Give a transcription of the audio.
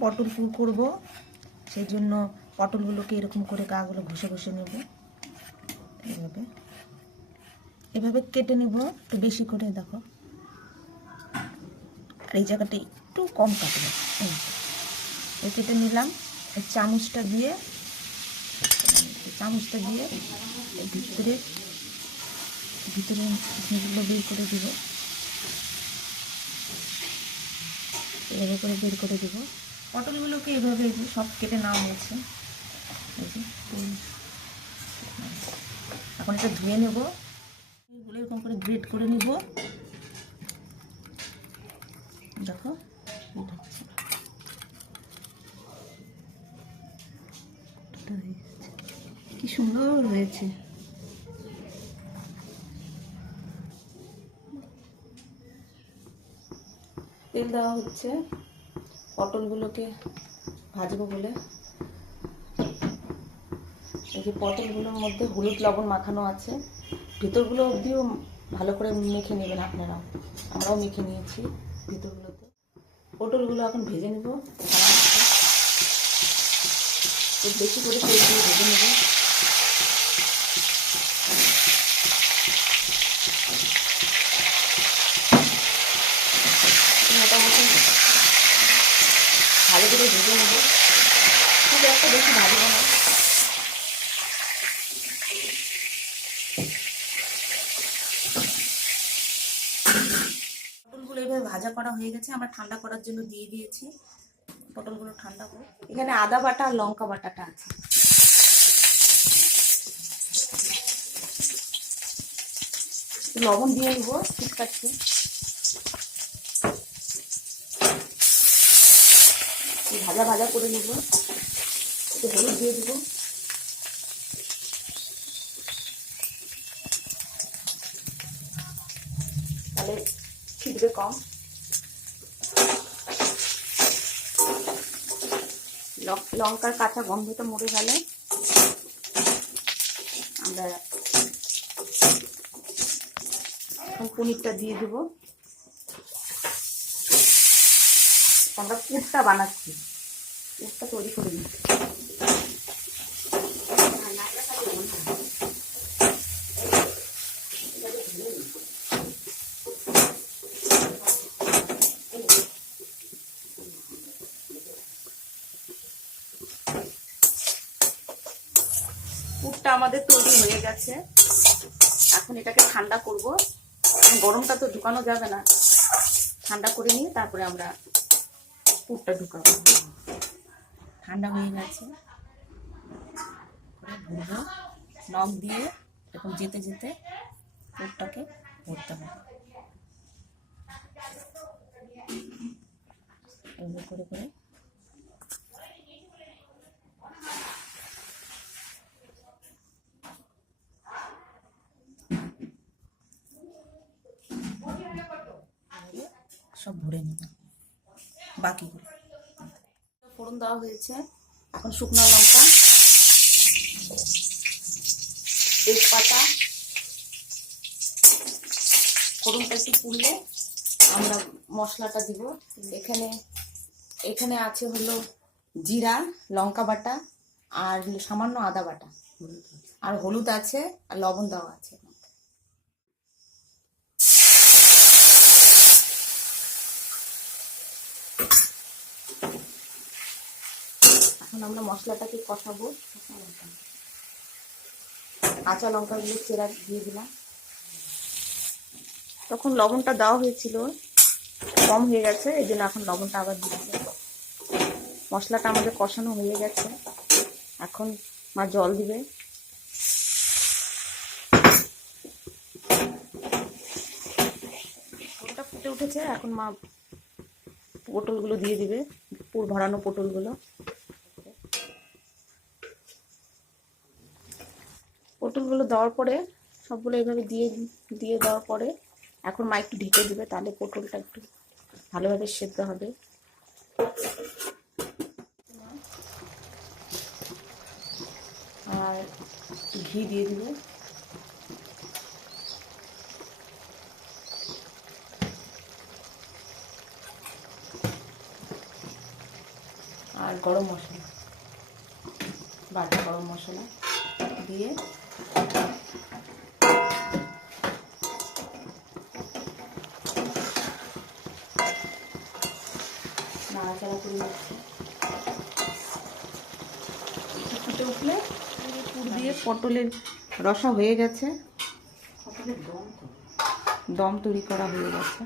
পটল ফুল করব। সেই জন্য পটলগুলোকে এরকম করে গাগুলো ঘষে ঘষে নেব। এভাবে এভাবে কেটে নেব একটু বেশি করে, দেখো। আর এই জায়গাটা একটু কম কাটবে। এই কেটে নিলাম। এই চামচটা দিয়ে চামচটা দিয়ে ভিতরে ভিতরে এগুলো বের করে দিব। এভাবে করে বের করে দিব। পটলগুলোকে এভাবে যে সব কেটে নেওয়া হয়েছে। এখন এটা ধুয়ে নেব। এগুলো এরকম করে গ্রেট করে নিব। দেখো। কি সুন্দর হয়েছে। তেল দেওয়া হচ্ছে। পটলগুলোকে ভাজবো বলে। এই যে পটলগুলোর মধ্যে হলুদ লবণ মাখানো আছে। ভিতরগুলো অবধিও ভালো করে মেখে নেবেন আপনারাও আমরাও মেখে নিয়েছি ভিতরগুলোতে। পটলগুলো এখন ভেজে নেব। বেশি করে ভেজে নেব মোটামুটি ভালো করে ভেজে নেব খুব একটা বেশি ভাজবো না। পটলগুলো এভাবে ভাজা করা হয়ে গেছে, আমরা ঠান্ডা করার জন্য দিয়ে দিয়েছি। পটলগুলো ঠান্ডা করে এখানে আদা বাটা আর লঙ্কা বাটাটা আছে। লবণ দিয়ে নেব ঠিক আছে ভাজা ভাজা করে নেব। একটু হলুদ দিয়ে দেবো। তাহলে ছিটবে কম। লঙ্কার কাঁচা গন্ধটা মরে গেলে আমরা পনিরটা দিয়ে দেব। আমরা পুরটা বানাচ্ছি। পুরটা তৈরি করে নিই পুরটা আমাদের তৈরি হয়ে গেছে। এখন এটাকে ঠান্ডা করব। গরমটা তো ঢুকানো যাবে না। ঠান্ডা করে নিয়ে তারপরে আমরা পুরটা ঢুকাবো। ঠান্ডা হয়ে গেছে। ভরবো নখ দিয়ে এরকম যেতে যেতে পুরটাকে ভরতে হবে। এগুলো করে করে সব ভরে নেব বাকিগুলো। ফোড়ন দেওয়া হয়েছে। এখন শুকনো লঙ্কা, তেজপাতা ফোড়নটা একটু পুড়লে আমরা মশলাটা দিব। এখানে এখানে আছে হলো জিরা, লঙ্কা বাটা আর সামান্য আদা বাটা। আর হলুদ আছে আর লবণ দেওয়া আছে। এখন আমরা মশলাটাকে কষাবো। কাঁচা লঙ্কাগুলো চেরা দিয়ে দিলাম। তখন লবণটা দেওয়া হয়েছিল, কম হয়ে গেছে এই জন্য এখন লবণটা আবার দিচ্ছি মশলাটা আমাদের কষানো হয়ে গেছে। এখন মা জল দিবে। ফুটে উঠেছে, এখন মা পটলগুলো দিয়ে দিবে, পুর ভরানো পটলগুলো। পটলগুলো দেওয়ার পরে সবগুলো এইভাবে দিয়ে দিয়ে দেওয়ার পরে এখন মা একটু ঢেকে দিবে, তাহলে পটলটা একটু ভালোভাবে সেদ্ধ হবে। আর ঘি দিয়ে দিবে। আর গরম মশলা, বাটা গরম মশলা দিয়ে নাড়াচাড়া করে নিচ্ছি। ফুটে উঠলে পুর দিয়ে পটলের রসা হয়ে গেছে। দম তৈরি করা হয়ে গেছে।